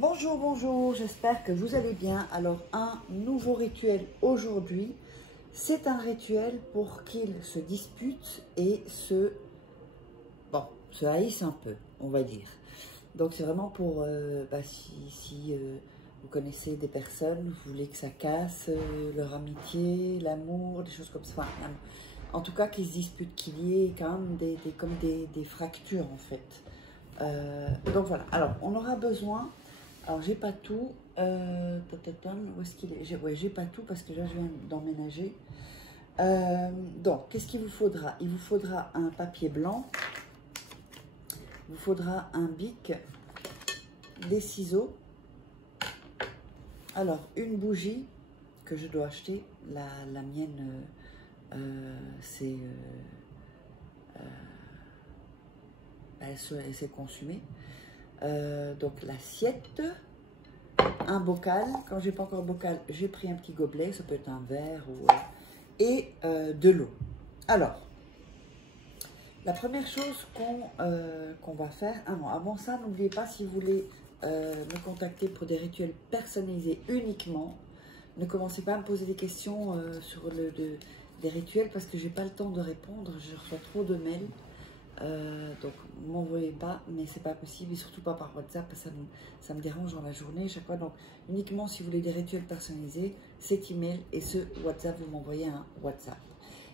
Bonjour, bonjour, j'espère que vous allez bien. Alors, un nouveau rituel aujourd'hui. C'est un rituel pour qu'ils se disputent et se haïssent un peu, on va dire. Donc, c'est vraiment pour, si vous connaissez des personnes, vous voulez que ça casse leur amitié, l'amour, des choses comme ça. Enfin, en tout cas, qu'ils se disputent, qu'il y ait quand même des fractures, en fait. Donc, voilà. Alors, on aura besoin... Alors, j'ai pas tout. Où est-ce qu'il est? Ouais, j'ai pas tout parce que là, je viens d'emménager. Donc, qu'est-ce qu'il vous faudra? Il vous faudra un papier blanc. Il vous faudra un bic, des ciseaux. Alors, une bougie que je dois acheter. La mienne, elle s'est consumée. Donc, l'assiette. Un bocal, quand j'ai pas encore bocal, j'ai pris un petit gobelet, ça peut être un verre et de l'eau. Alors, la première chose qu'on va faire, avant ça, n'oubliez pas, si vous voulez me contacter pour des rituels personnalisés uniquement, ne commencez pas à me poser des questions sur des rituels parce que j'ai pas le temps de répondre, je reçois trop de mails. Donc, ne m'envoyez pas, mais c'est pas possible, et surtout pas par WhatsApp, ça me dérange dans la journée chaque fois. Donc, uniquement si vous voulez des rituels personnalisés, cet email et ce WhatsApp, vous m'envoyez un WhatsApp.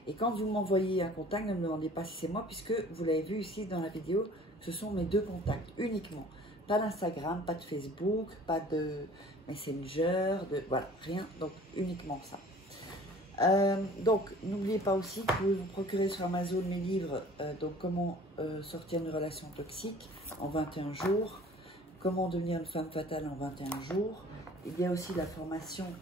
Et quand vous m'envoyez un contact, ne me demandez pas si c'est moi, puisque vous l'avez vu ici dans la vidéo, ce sont mes deux contacts uniquement. Pas d'Instagram, pas de Facebook, pas de Messenger, voilà, rien, donc uniquement ça. Donc, n'oubliez pas aussi que vous pouvez vous procurer sur Amazon mes livres, donc comment sortir d'une relation toxique en 21 jours, comment devenir une femme fatale en 21 jours. Il y a aussi la formation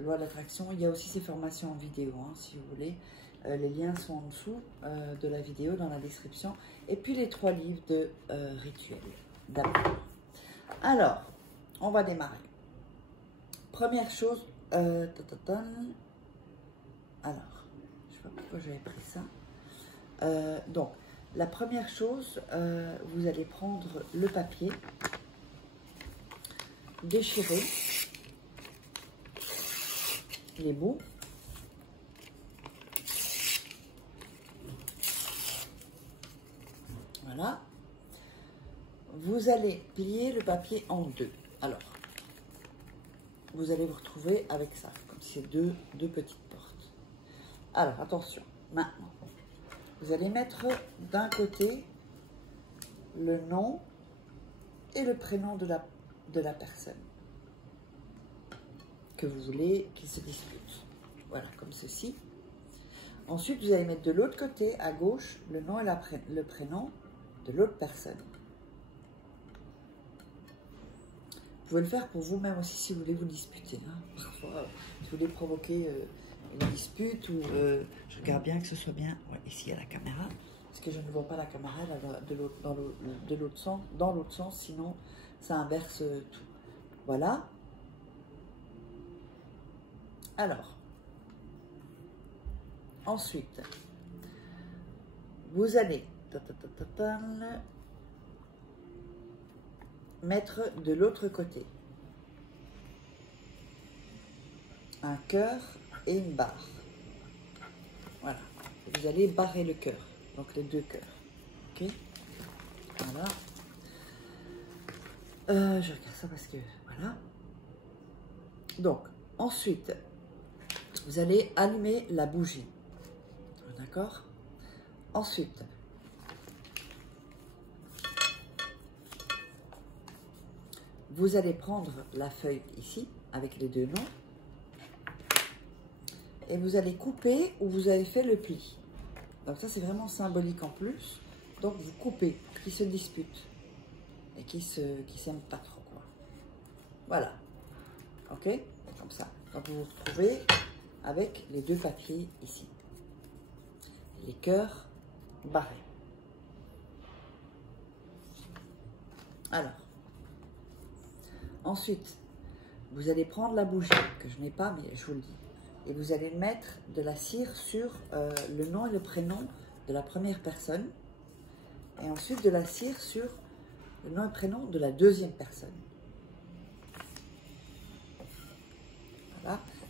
loi de l'attraction, il y a aussi ces formations en vidéo, hein, si vous voulez. Les liens sont en dessous de la vidéo, dans la description. Et puis les 3 livres de rituels. D'accord. Alors, on va démarrer. Première chose, alors, je ne sais pas pourquoi j'avais pris ça. Donc, la première chose, vous allez prendre le papier, déchirer les bouts. Voilà. Vous allez plier le papier en deux. Alors, vous allez vous retrouver avec ça, comme si c'est deux petites portes. Alors, attention, maintenant, vous allez mettre d'un côté le nom et le prénom de la personne que vous voulez qu'il se dispute. Voilà, comme ceci. Ensuite, vous allez mettre de l'autre côté, à gauche, le nom et le prénom de l'autre personne. Vous pouvez le faire pour vous-même aussi si vous voulez vous disputer. Hein. Parfois, si vous voulez provoquer une dispute ou je regarde bien que ce soit bien ici à la caméra, parce que je ne vois pas la caméra là, dans l'autre sens, sinon ça inverse tout. Voilà. Alors, ensuite, vous allez mettre de l'autre côté un cœur et une barre. Voilà. Vous allez barrer le cœur, donc les deux cœurs. Ok. Voilà. Je regarde ça parce que voilà. Donc ensuite, vous allez allumer la bougie. D'accord. Ensuite, vous allez prendre la feuille ici avec les deux noms et vous allez couper où vous avez fait le pli. Donc ça, c'est vraiment symbolique en plus. Donc vous coupez, qui se disputent et qui s'aiment pas trop, quoi. Voilà. Ok? Comme ça. Donc vous vous retrouvez avec les deux papiers ici. Les cœurs barrés. Alors, ensuite, vous allez prendre la bougie, que je n'ai pas, mais je vous le dis, et vous allez mettre de la cire sur le nom et le prénom de la première personne, et ensuite de la cire sur le nom et prénom de la deuxième personne.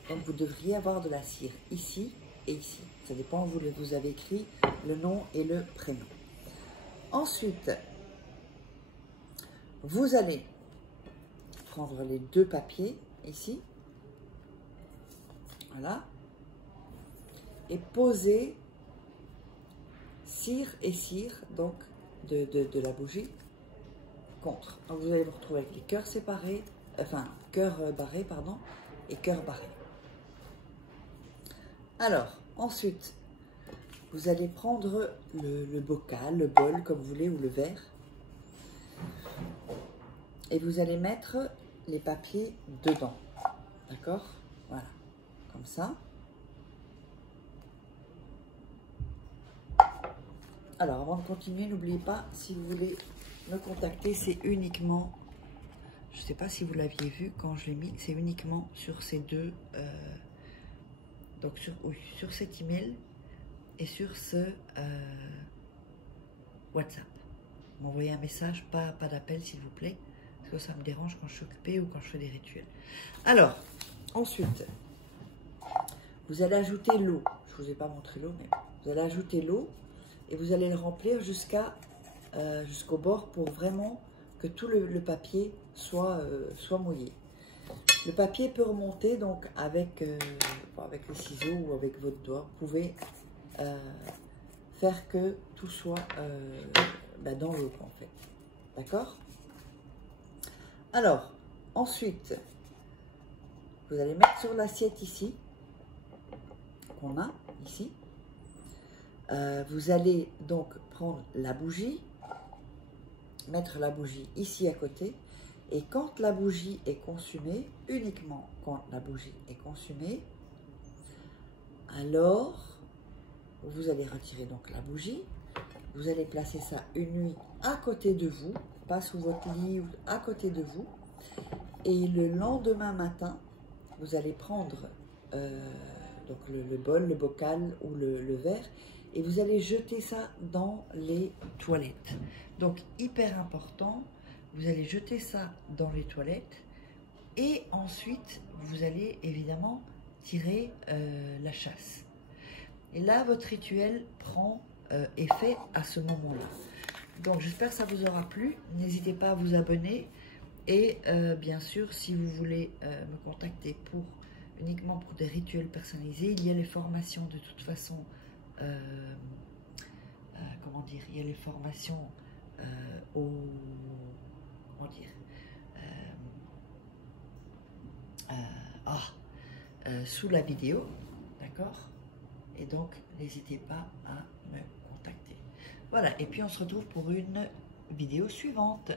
Donc vous devriez avoir de la cire ici et ici. Ça dépend, vous avez écrit le nom et le prénom. Ensuite, vous allez prendre les deux papiers ici. Voilà. Et poser cire et cire, donc de la bougie, contre. Donc vous allez vous retrouver avec les cœurs séparés, enfin, cœurs barrés, pardon, et cœurs barrés. Alors, ensuite, vous allez prendre le bocal, le bol, comme vous voulez, ou le verre. Et vous allez mettre les papiers dedans. D'accord? Voilà. Comme ça. Alors, avant de continuer, n'oubliez pas, si vous voulez me contacter, c'est uniquement, je ne sais pas si vous l'aviez vu quand je l'ai mis, c'est uniquement sur ces deux, donc sur cet email et sur ce WhatsApp. M'envoyez un message, pas d'appel s'il vous plaît, parce que ça me dérange quand je suis occupée ou quand je fais des rituels. Alors, ensuite, vous allez ajouter l'eau. Je ne vous ai pas montré l'eau, mais vous allez ajouter l'eau et vous allez le remplir jusqu'au bord pour vraiment que tout le papier soit mouillé. Le papier peut remonter donc avec les ciseaux ou avec votre doigt. Vous pouvez faire que tout soit dans l'eau en fait. D'accord? Alors, ensuite, vous allez mettre sur l'assiette ici, qu'on a ici. Vous allez donc prendre la bougie, mettre la bougie ici à côté. Et quand la bougie est consumée, uniquement quand la bougie est consumée, alors vous allez retirer donc la bougie. Vous allez placer ça une nuit à côté de vous, pas sous votre lit, ou à côté de vous. Et le lendemain matin, vous allez prendre donc le bol, le bocal ou le verre et vous allez jeter ça dans les toilettes. Donc, hyper important, vous allez jeter ça dans les toilettes et ensuite, vous allez évidemment tirer la chasse. Et là, votre rituel prend effet à ce moment-là. Donc, j'espère que ça vous aura plu. N'hésitez pas à vous abonner. Et bien sûr, si vous voulez me contacter uniquement pour des rituels personnalisés, il y a les formations de toute façon, comment dire, il y a les formations sous la vidéo, d'accord? Et donc, n'hésitez pas à me contacter. Voilà, et puis on se retrouve pour une vidéo suivante.